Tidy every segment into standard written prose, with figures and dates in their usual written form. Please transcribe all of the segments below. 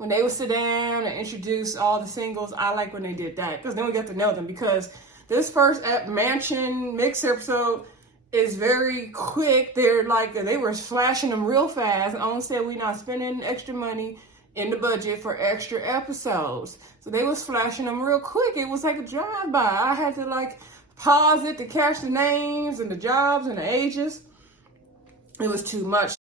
when they would sit down and introduce all the singles, I like when they did that because then we got to know them. Because this first Mansion mix episode is very quick. They were flashing them real fast. On said we not spending extra money in the budget for extra episodes. So they was flashing them real quick. It was like a drive-by. I had to like pause it to catch the names and the jobs and the ages. It was too much.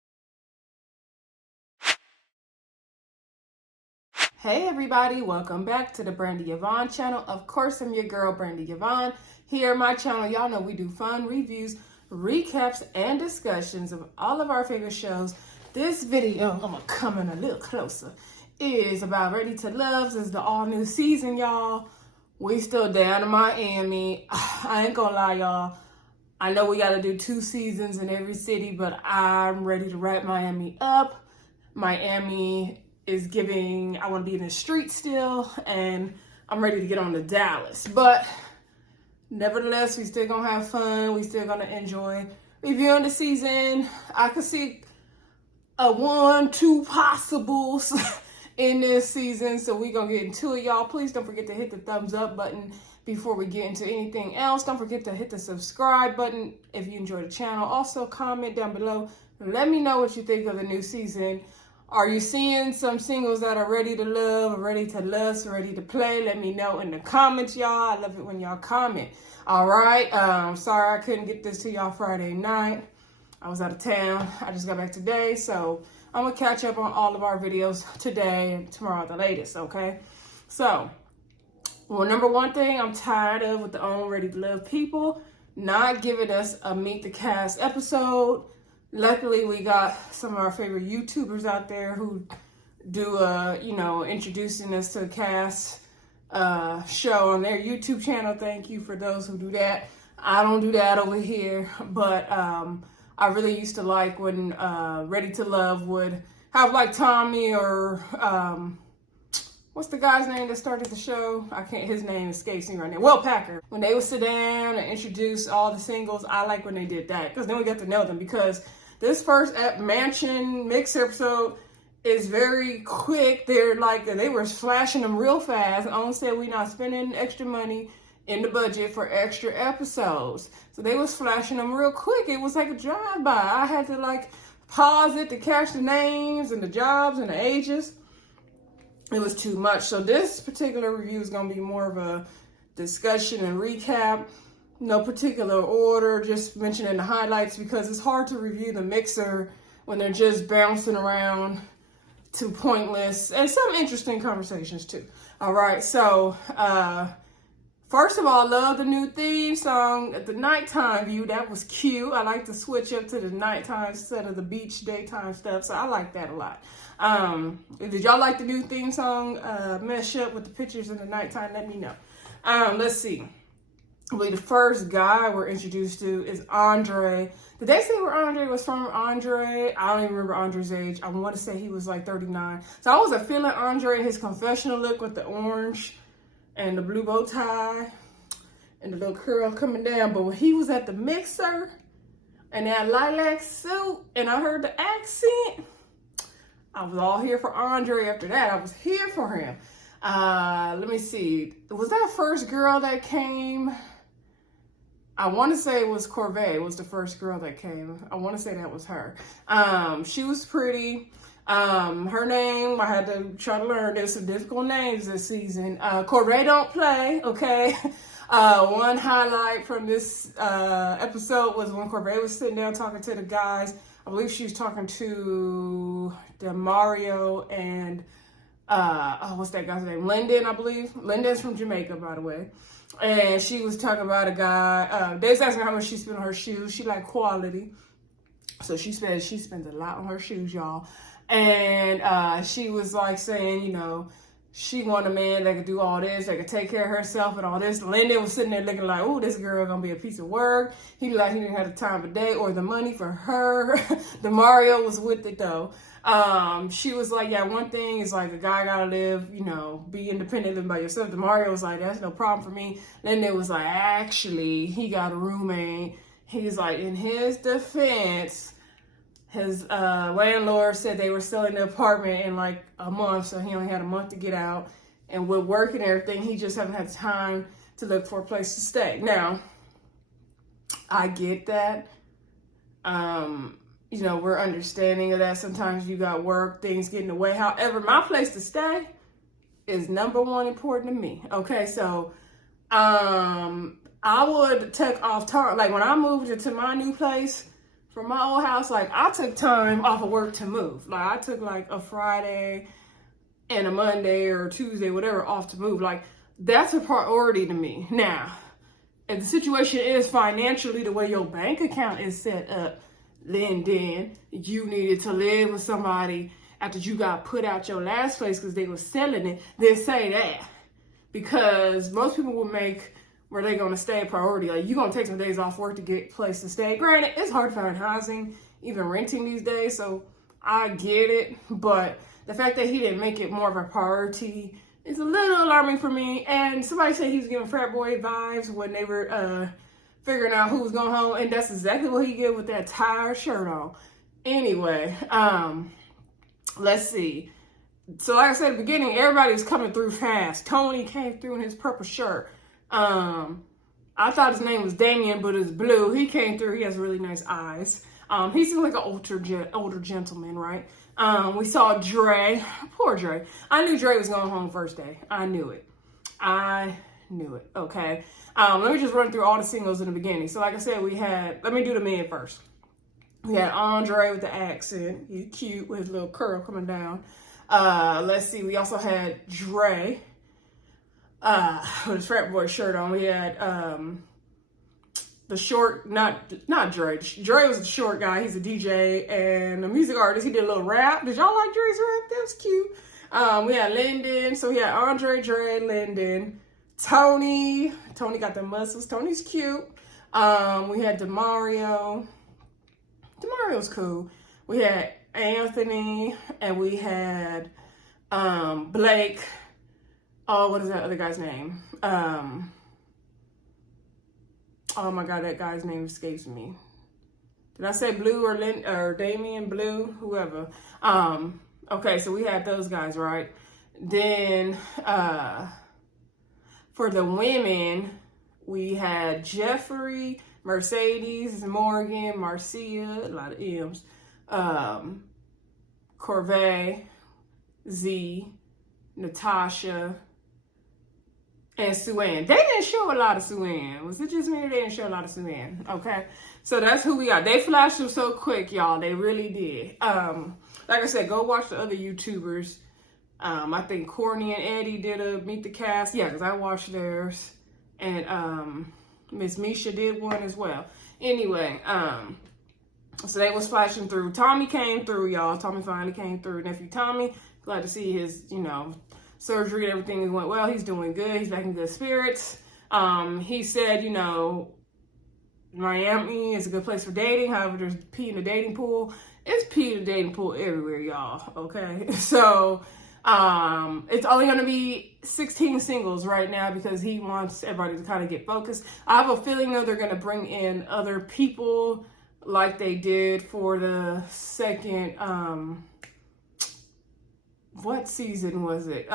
Hey everybody, welcome back to the Brandy Yvonne channel. Of course, I'm your girl, Brandy Yvonne. Here on my channel, y'all know we do fun reviews, recaps, and discussions of all of our favorite shows. This video, I'm gonna come in a little closer, is about Ready to Love. This is the all new season, y'all. We still down in Miami. I ain't gonna lie, y'all. I know we gotta do 2 seasons in every city, but I'm ready to wrap Miami up. Miami is giving, I want to be in the street still, and I'm ready to get on to Dallas. But nevertheless, we still gonna have fun. We still gonna enjoy reviewing the season. I could see a 1-2 possibles in this season, so we gonna get into it, y'all. Please don't forget to hit the thumbs up button before we get into anything else. Don't forget to hit the subscribe button if you enjoy the channel. Also, comment down below. Let me know what you think of the new season. Are you seeing some singles that are ready to love, ready to lust, ready to play? Let me know in the comments, y'all. I love it when y'all comment. All right. Sorry I couldn't get this to y'all Friday night. I was out of town. I just got back today. So I'm going to catch up on all of our videos today and tomorrow at the latest, okay? So, well, number one thing I'm tired of with the own Ready to Love people, not giving us a Meet the Cast episode. Luckily, we got some of our favorite YouTubers out there who do, introducing us to the cast show on their YouTube channel. Thank you for those who do that. I don't do that over here, but I really used to like when Ready to Love would have like Tommy or what's the guy's name that started the show? His name escapes me right now. Will Packer. When they would sit down and introduce all the singles, I like when they did that because then we got to know them. Because this first Mansion mix episode is very quick. They were flashing them real fast. On said we not spending extra money in the budget for extra episodes. So they was flashing them real quick. It was like a drive-by. I had to like pause it to catch the names and the jobs and the ages. It was too much. So this particular review is going to be more of a discussion and recap. No particular order, just mentioning the highlights because it's hard to review the mixer when they're just bouncing around to pointless and some interesting conversations too. All right, so first of all, love the new theme song at the nighttime view. That was cute. I like to switch up to the nighttime instead of the beach daytime stuff, so I like that a lot. Did y'all like the new theme song mesh up with the pictures in the nighttime? Let me know. Let's see. I believe the first guy we're introduced to is Andre. Did they say where Andre was from? Andre, I don't even remember Andre's age. I want to say he was like 39. So I wasn't feeling Andre, his confessional look with the orange and the blue bow tie and the little curl coming down. But when he was at the mixer and that lilac suit and I heard the accent, I was all here for Andre after that. I was here for him. Let me see. Was that first girl that came? I want to say it was Corvae was the first girl that came. I want to say that was her. She was pretty. Her name, I had to try to learn. There's some difficult names this season. Corvae don't play, okay? One highlight from this episode was when Corvae was sitting down talking to the guys. I believe she was talking to Mario and what's that guy's name? Lyndon, I believe. Lyndon's from Jamaica, by the way. And she was talking about a guy. They was asking how much she spent on her shoes. She like quality. So she said she spends a lot on her shoes, y'all. And she was like saying, she wanted a man that could do all this, that could take care of herself and all this. Lyndon was sitting there looking like, oh, this girl gonna be a piece of work. He like he didn't have the time of day or the money for her. Mario was with it though. She was like, yeah, one thing is like a guy gotta live, be independent, live by yourself. Mario was like, that's no problem for me. Lyndon was like, actually, he got a roommate. He's like, in his defense, His landlord said they were selling the apartment in like a month, so he only had a month to get out. And with work and everything, he just haven't had time to look for a place to stay. Now, I get that. You know, we're understanding of that. Sometimes you got work, things get in the way. However, my place to stay is number one important to me. Okay, so I would take off time. Like when I moved into my new place from my old house, like I took time off of work to move. Like I took like a Friday and a Monday or Tuesday, whatever, off to move. Like that's a priority to me. Now, if the situation is financially the way your bank account is set up, then you needed to live with somebody after you got put out your last place because they were selling it, then say that. Because most people will make where they're going to stay a priority. Like, you're going to take some days off work to get a place to stay. Granted, it's hard to find housing, even renting these days, so I get it. But the fact that he didn't make it more of a priority is a little alarming for me. And somebody said he's giving frat boy vibes when they were figuring out who was going home, and that's exactly what he did with that tired shirt on. Anyway, let's see. So like I said at the beginning, everybody was coming through fast. Tony came through in his purple shirt. I thought his name was Damien, but it's blue. He came through. He has really nice eyes. He seems like an older gentleman, right? We saw Dre. Poor Dre. I knew Dre was going home first day. I knew it. Okay. Let me just run through all the singles in the beginning. So like I said, let me do the men first. We had Andre with the accent. He's cute with his little curl coming down. Let's see. We also had Dre with his frat boy shirt on. We had the short, not Dre. Dre was the short guy. He's a DJ and a music artist. He did a little rap. Did y'all like Dre's rap? That was cute. We had Lyndon. So we had Andre, Dre, Lyndon. Tony got the muscles. Tony's cute. We had Demario. Demario's cool. We had Anthony, and we had Blake. Oh, what is that other guy's name? Oh my God, that guy's name escapes me. Did I say Blue or Damien? Blue, whoever. Okay, so we had those guys, right? Then for the women, we had Jeffrey, Mercedes, Morgan, Marcia, a lot of M's, Corvae, Z, Natasha, and Suanne. They didn't show a lot of Suanne. Was it just me? They didn't show a lot of Suanne. Okay, so that's who we got. They flashed them so quick, y'all. They really did. Like I said, go watch the other YouTubers. I think Courtney and Eddie did a Meet the Cast. Yeah, because I watched theirs. And Miss Misha did one as well. Anyway, so they was flashing through. Tommy came through, y'all. Tommy finally came through. Nephew Tommy, glad to see his, surgery and everything went well. He's doing good. He's back in good spirits. He said, Miami is a good place for dating. However, there's pee in the dating pool. It's pee in the dating pool everywhere, y'all. Okay, so it's only going to be 16 singles right now because he wants everybody to kind of get focused. I have a feeling though they're going to bring in other people like they did for the second, what season was it?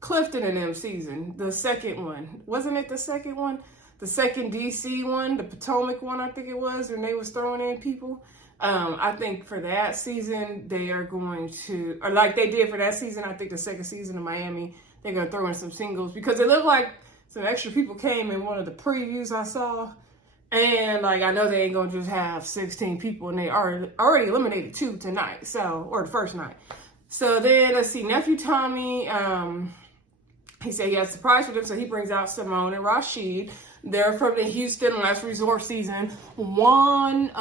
Clifton and them season, the second one. Wasn't it the second one? The second DC one, the Potomac one, I think it was, and they was throwing in people. I think for that season, they are going to, or like they did for that season, I think the second season of Miami, they're going to throw in some singles because it looked like some extra people came in one of the previews I saw. And like, I know they ain't going to just have 16 people and they already eliminated 2 tonight. So, or the first night. So then let's see, Nephew Tommy, he said he has a surprise for them. So he brings out Simone and Rashid. They're from the Houston Last Resort season. Arguably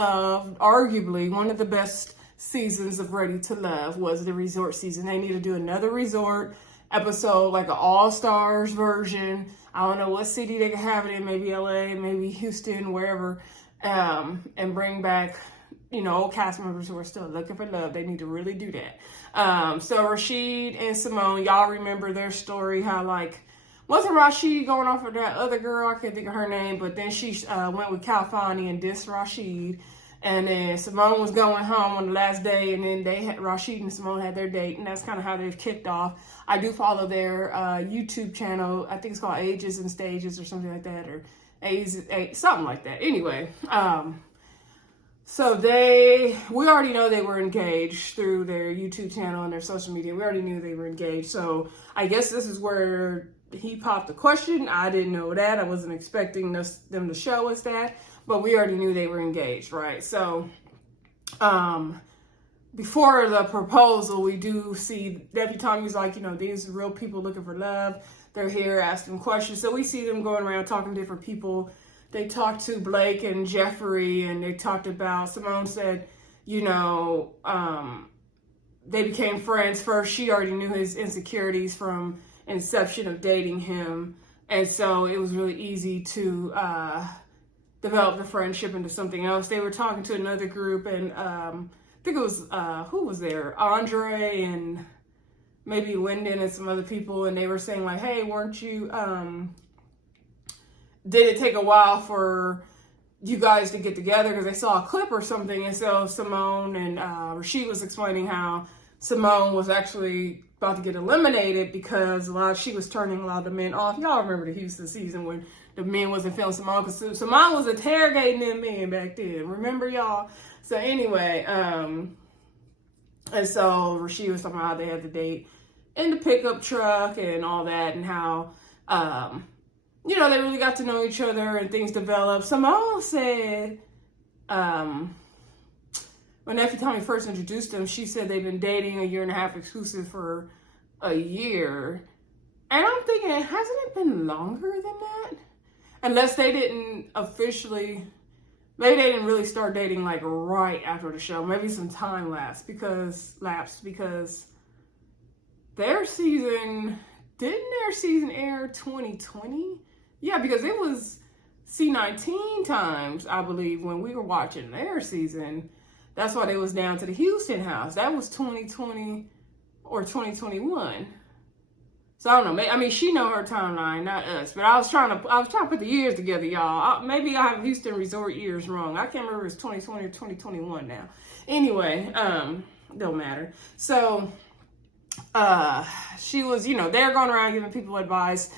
one of the best seasons of Ready to Love was the resort season. They need to do another resort episode, like an all-stars version. I don't know what city they could have it in, maybe LA, maybe Houston, wherever, and bring back, old cast members who are still looking for love. They need to really do that. So Rashid and Simone, y'all remember their story, how wasn't Rashid going off with that other girl? I can't think of her name, but then she went with Calfani and dissed Rashid. And then Simone was going home on the last day, and then Rashid and Simone had their date, and that's kind of how they've kicked off. I do follow their YouTube channel. I think it's called Ages and Stages or something like that, or something like that. Anyway, so we already know they were engaged through their YouTube channel and their social media. We already knew they were engaged. So I guess this is where he popped the question. I didn't know that. I wasn't expecting them to show us that. But we already knew they were engaged, right? So, before the proposal, we do see every time he's like, these are real people looking for love. They're here asking questions. So we see them going around talking to different people. They talked to Blake and Jeffrey, and they talked about, Simone said, they became friends first. She already knew his insecurities from inception of dating him. And so it was really easy to develop the friendship into something else. They were talking to another group, and I think it was, who was there? Andre and maybe Lyndon and some other people, and they were saying like, hey, weren't you, did it take a while for you guys to get together? Because they saw a clip or something, and so Simone and Rashid was explaining how Simone was actually about to get eliminated because she was turning a lot of the men off. Y'all remember the Houston season when the men wasn't feeling Simone, because Simone was interrogating them men back then. Remember, y'all? So anyway, and so Rashid was talking about how they had the date in the pickup truck and all that, and how, they really got to know each other and things developed. Simone said, when Effie Tommy first introduced them, she said they've been dating 1.5 years exclusive for a year. And I'm thinking, hasn't it been longer than that? Unless they didn't officially, maybe they didn't really start dating like right after the show. Maybe some time lapsed because their season air 2020? Yeah, because it was C19 times, I believe, when we were watching their season. That's why they was down to the Houston house. That was 2020 or 2021. So I don't know. I mean, she know her timeline, not us. But I was trying to put the years together, y'all. Maybe I have Houston Resort years wrong. I can't remember if it's 2020 or 2021 now. Anyway, don't matter. So she was, they're going around giving people advice,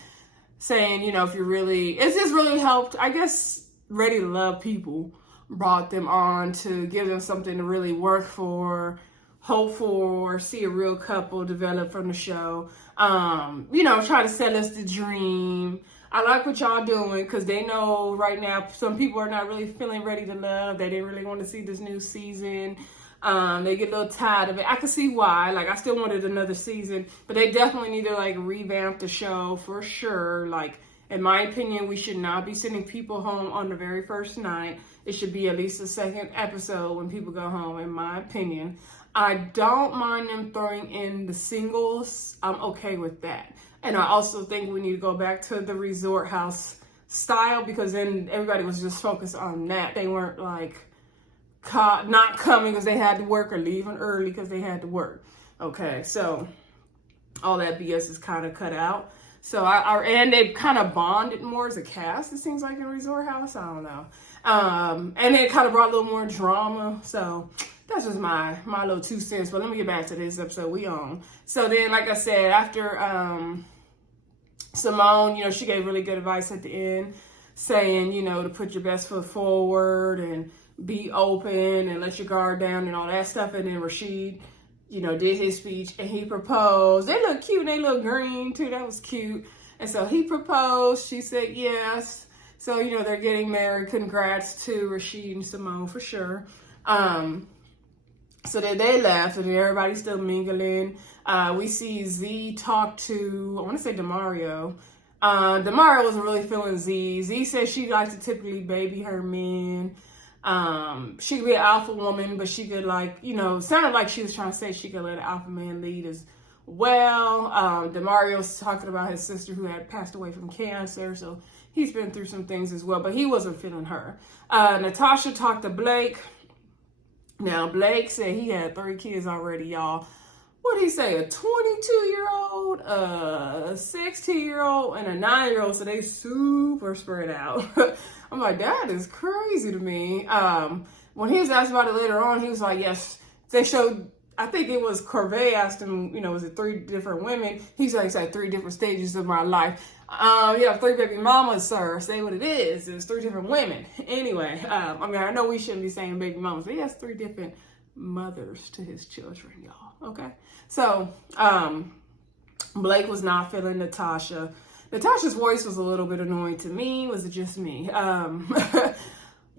saying, if you really, it's just really helped. I guess Ready to Love people brought them on to give them something to really work for, hope for, see a real couple develop from the show. Try to sell us the dream. I like what y'all doing, because they know right now some people are not really feeling ready to love. They didn't really want to see this new season. They get a little tired of it. I can see why. Like, I still wanted another season, but they definitely need to revamp the show for sure. Like, in my opinion, we should not be sending people home on the very first night. It should be at least the second episode when people go home, in my opinion. I don't mind them throwing in the singles. I'm okay with that. And I also think we need to go back to the resort house style, because then everybody was just focused on that. They weren't not coming because they had to work, or leaving early because they had to work. Okay, so all that BS is kind of cut out. So and they kind of bonded more as a cast, it seems like, in Resort House. I don't know. And it kind of brought a little more drama. So that's just my little 2 cents. But let me get back to this episode we on. So then, like I said, after Simone, she gave really good advice at the end, saying, to put your best foot forward and be open and let your guard down and all that stuff. And then Rashid, did his speech, and he proposed. They look cute and they look green too. That was cute. And so he proposed. She said yes. So, they're getting married. Congrats to Rashid and Simone for sure. So then they left, and everybody's still mingling. We see Z talk to, I want to say Demario. Demario wasn't really feeling Z. Z said she likes to typically baby her men. She could be an alpha woman, but she could sounded like she was trying to say she could let an alpha man lead as well. Demario's talking about his sister who had passed away from cancer, so he's been through some things as well, but he wasn't feeling her. Natasha talked to Blake. Now, Blake said he had 3 kids already, y'all. What did he say? A 22-year-old, a 16-year-old, and a 9-year-old, so they super spread out. I'm like, that is crazy to me. when he was asked about it later on, he was like, yes, they showed, I think it was Corvae asked him, was it 3 different women? He's like, 3 different stages of my life. You have 3 baby mamas, sir. Say what it is. It's 3 different women. Anyway, I know we shouldn't be saying baby mamas, but he has 3 different mothers to his children, y'all. Okay. So, Blake was not feeling Natasha. Natasha's voice was a little bit annoying to me. Was it just me?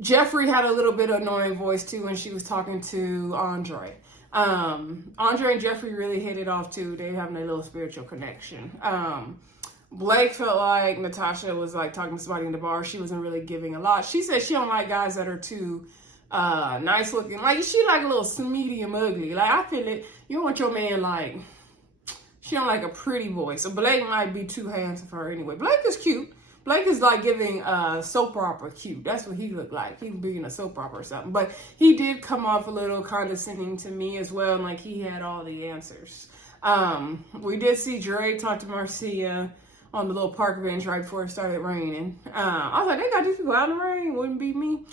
Jeffrey had a little bit of annoying voice too when she was talking to Andre. Andre and Jeffrey really hit it off too. They having a little spiritual connection. Blake felt like Natasha was like talking to somebody in the bar. She wasn't really giving a lot. She said she don't like guys that are too nice looking. Like she like a little medium ugly. Like I feel it. You don't want your man like, she don't like a pretty boy. So Blake might be too handsome for her anyway. Blake is cute. Blake is like giving soap opera cute. That's what he looked like. He would be in a soap opera or something. But he did come off a little condescending to me as well. And like he had all the answers. We did see Dre talk to Marcia on the little park bench right before it started raining. I was like, they got these people out in the rain. Wouldn't be me.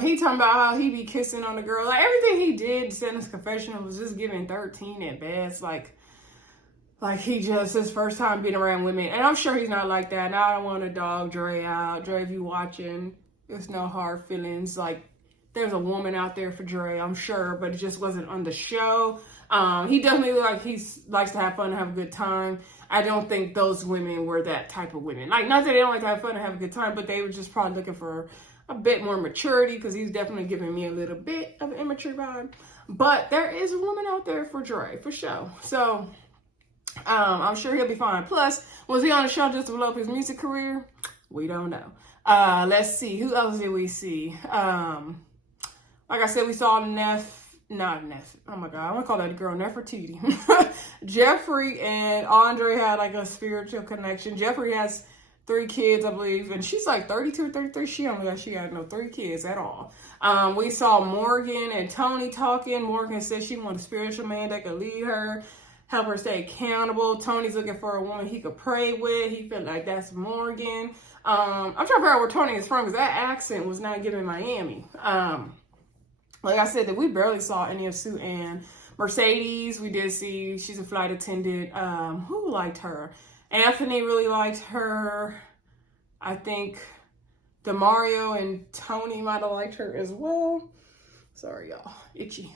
He talking about how he be kissing on the girl. Like everything he did, said in his confessional was just giving 13 at best. Like he just, his first time being around women. And I'm sure he's not like that. Now I don't want to dog Dre out. Dre, if you watching, there's no hard feelings. Like there's a woman out there for Dre, I'm sure, but it just wasn't on the show. He definitely likes to have fun and have a good time. I don't think those women were that type of women. Like not that they don't like to have fun and have a good time, but they were just probably looking for a bit more maturity because he's definitely giving me a little bit of an immature vibe. But there is a woman out there for Dre, for sure. So I'm sure he'll be fine. Plus, was he on the show just to develop his music career? We don't know. Let's see. Who else did we see? Like I said, we saw not Neff. Oh my God, I want to call that girl Nefertiti. Jeffrey and Andre had like a spiritual connection. Jeffrey has 3 kids, I believe, and she's like 32 or 33. She had no 3 kids at all. We saw Morgan and Tony talking. Morgan said she wanted a spiritual man that could lead her, help her stay accountable. Tony's looking for a woman he could pray with. He felt like that's Morgan. I'm trying to figure out where Tony is from because that accent was not giving Miami. Like I said, that we barely saw any of Sue and Mercedes. We did see she's a flight attendant. Who liked her? Anthony really liked her. I think DeMario and Tony might have liked her as well. Sorry, y'all. Itchy.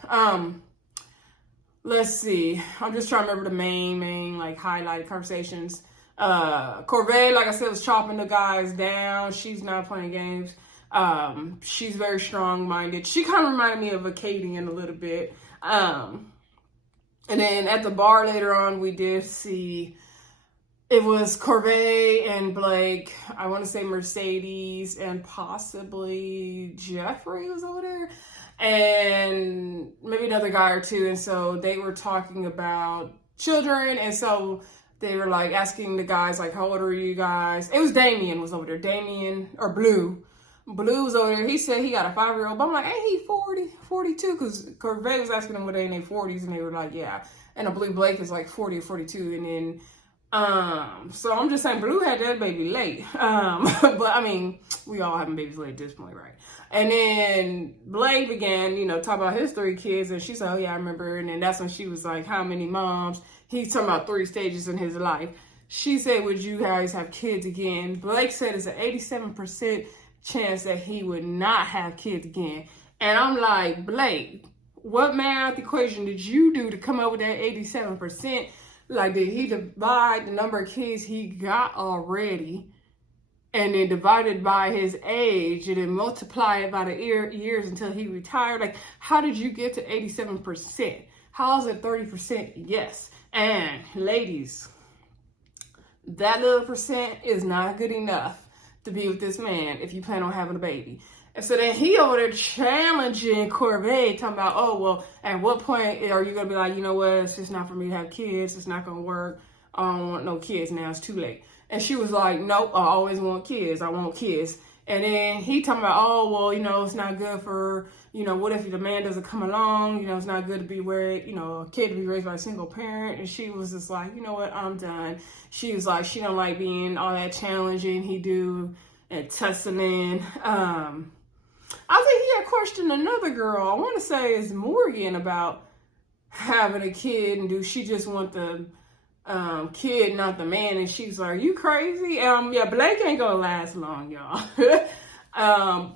Let's see. I'm just trying to remember the main like highlighted conversations. Corvae, like I said, was chopping the guys down. She's not playing games. She's very strong-minded. She kind of reminded me of a Acadian a little bit. And then at the bar later on, we did see, it was Corvae and Blake, I want to say Mercedes, and possibly Jeffrey was over there, and maybe another guy or two. And so they were talking about children, and so they were like asking the guys, like, how old are you guys? It was Damien was over there. Damien, or Blue was over there. He said he got a 5-year-old. But I'm like, ain't he 40, 42? Because Corvae was asking them were they in their 40s, and they were like, yeah. And I believe Blake is like 40 or 42. And then, so I'm just saying, Blue had that baby late. But I mean, we all having babies late at this point, right? And then Blake began, talk about his 3 kids. And she said, oh yeah, I remember. And then that's when she was like, how many moms? He's talking about 3 stages in his life. She said, would you guys have kids again? Blake said it's an 87% chance that he would not have kids again. And I'm like, Blake, what math equation did you do to come up with that 87%? Like, did he divide the number of kids he got already and then divide it by his age and then multiply it by the years until he retired? Like, how did you get to 87%? How is it 30% yes? And ladies, that little percent is not good enough to be with this man if you plan on having a baby. And so then he over there challenging Corvae, talking about, oh, well, at what point are you going to be like, you know what, it's just not for me to have kids. It's not going to work. I don't want no kids now. It's too late. And she was like, nope, I always want kids. I want kids. And then he talking about, oh, well, it's not good for, what if the man doesn't come along? It's not good to be a kid to be raised by a single parent. And she was just like, you know what, I'm done. She was like, she don't like being all that challenging he do and tussling. I think he had questioned another girl, I want to say it's Morgan, about having a kid, and do she just want the kid, not the man? And she's like, you crazy? Yeah, Blake ain't gonna last long, y'all.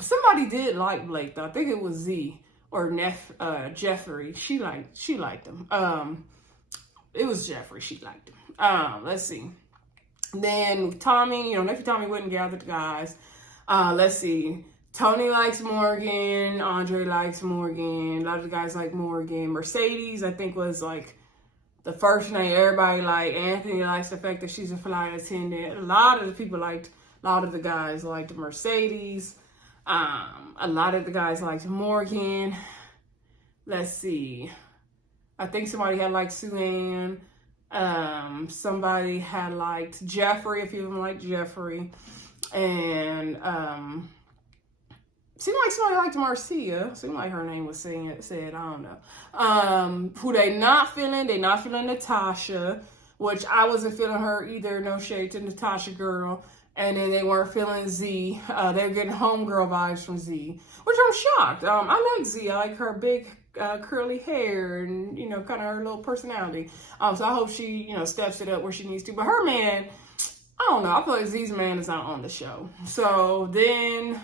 Somebody did like Blake though. I think it was Z or Jeffrey. She liked him. It was Jeffrey. She liked him. Let's see. Then Tommy, nephew Tommy went and gathered the guys. Let's see. Tony likes Morgan. Andre likes Morgan. A lot of the guys like Morgan. Mercedes, I think, was like the first name everybody liked. Anthony likes the fact that she's a flight attendant. A lot of the guys liked Mercedes. A lot of the guys liked Morgan. Let's see. I think somebody had liked Sue Ann. Somebody had liked Jeffrey. A few of them liked Jeffrey. And seemed like somebody liked Marcia. Seemed like her name was said. I don't know. Who they not feeling? They not feeling Natasha, which I wasn't feeling her either. No shade to Natasha girl. And then they weren't feeling Z. They were getting homegirl vibes from Z, which I'm shocked. I like Z. I like her big curly hair and, kind of her little personality. So I hope she, steps it up where she needs to. But her man, I don't know. I feel like Z's man is not on the show. So then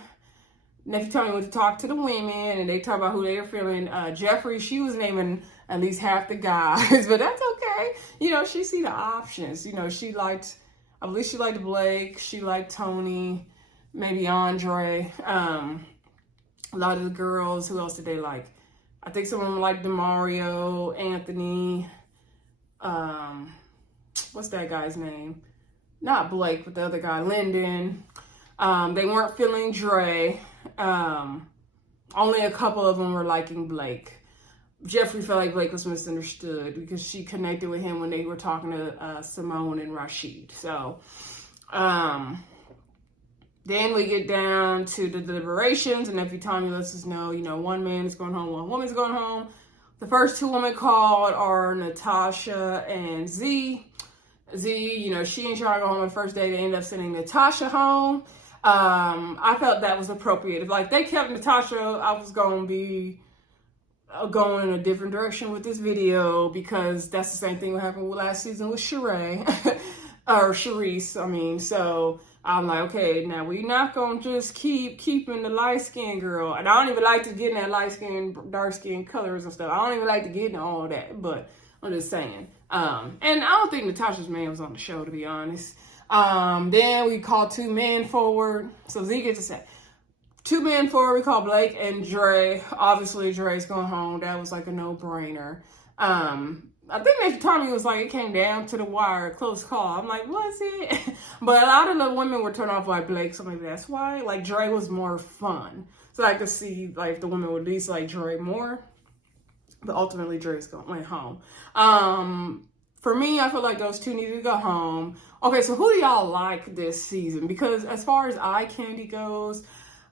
nephew Tony went to talk to the women, and they talk about who they were feeling. Jeffrey, she was naming at least half the guys, but that's okay. She see the options. I believe she liked Blake. She liked Tony, maybe Andre. A lot of the girls, who else did they like? I think some of them liked DeMario, Anthony. What's that guy's name? Not Blake, but the other guy, Lyndon. They weren't feeling Dre. Only a couple of them were liking Blake. Jeffrey felt like Blake was misunderstood because she connected with him when they were talking to Simone and Rashid. So then we get down to the deliberations, and nephew Tommy lets us know, one man is going home, one woman's going home. The first two women called are Natasha and Z. Z, she and Char go home on the first day. They end up sending Natasha home. I felt that was appropriate. If they kept Natasha, I was going to be going in a different direction with this video, because that's the same thing that happened last season with Sheree. Or Sharice, So I'm like, okay, now we're not going to just keeping the light-skinned girl. And I don't even like to get in that light-skinned, dark-skinned colors and stuff. I don't even like to get into all of that, but I'm just saying. And I don't think Natasha's man was on the show, to be honest. Then we called two men forward. So Z gets to say, two men forward, we call Blake and Dre. Obviously, Dre's going home. That was like a no-brainer. I think nephew Tommy was like, it came down to the wire, close call. I'm like, was it? But a lot of the women were turned off by Blake, so maybe that's why. Dre was more fun. So I could see, the women would at least like Dre more. But ultimately, Dre's went home. For me, I feel like those two needed to go home. Okay, so who do y'all like this season? Because as far as eye candy goes,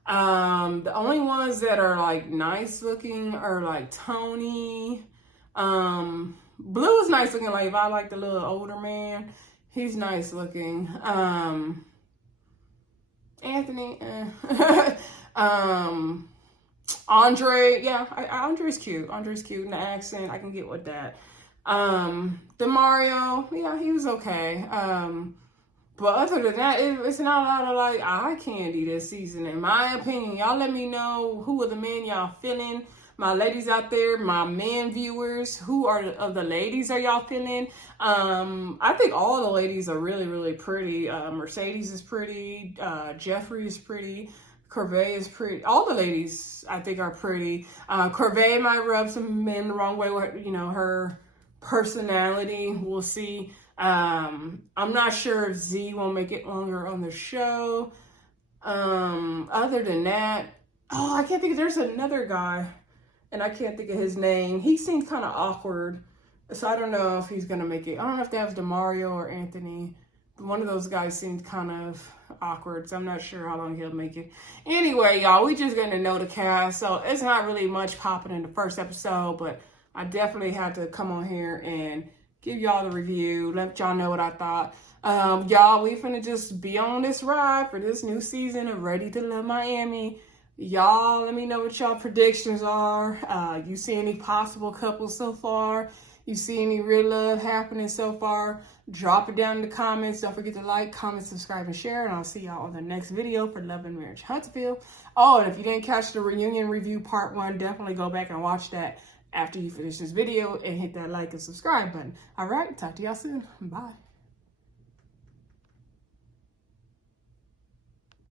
the only ones that are nice looking are Tony. Blue is nice looking. If I like the little older man, he's nice looking. Anthony, Andre, yeah, Andre's cute. Andre's cute in the accent. I can get with that. DeMario, yeah, he was okay. But other than that, it's not a lot of eye candy this season, in my opinion. Y'all let me know who are the men y'all feeling. My ladies out there, my men viewers, who of the ladies are y'all feeling? I think all the ladies are really, really pretty. Mercedes is pretty. Jeffrey is pretty. Corvae is pretty. All the ladies, I think, are pretty. Corvae might rub some men the wrong way with, her personality. We'll see. I'm not sure if Z will make it longer on the show. Other than that, I can't think. There's another guy, and I can't think of his name. He seems kind of awkward, so I don't know if he's gonna make it. I don't know if that was DeMario or Anthony. But one of those guys seemed kind of awkward, so I'm not sure how long he'll make it. Anyway, y'all, we just getting to know the cast, so it's not really much popping in the first episode, but I definitely had to come on here and give y'all the review, let y'all know what I thought. Y'all, we finna just be on this ride for this new season of Ready to Love Miami. Y'all, let me know what y'all predictions are. You see any possible couples so far? You see any real love happening so far? Drop it down in the comments. Don't forget to like, comment, subscribe, and share. And I'll see y'all on the next video for Love and Marriage Huntsville. Oh, and if you didn't catch the reunion review part 1, definitely go back and watch that after you finish this video and hit that like and subscribe button. All right, talk to y'all soon. Bye.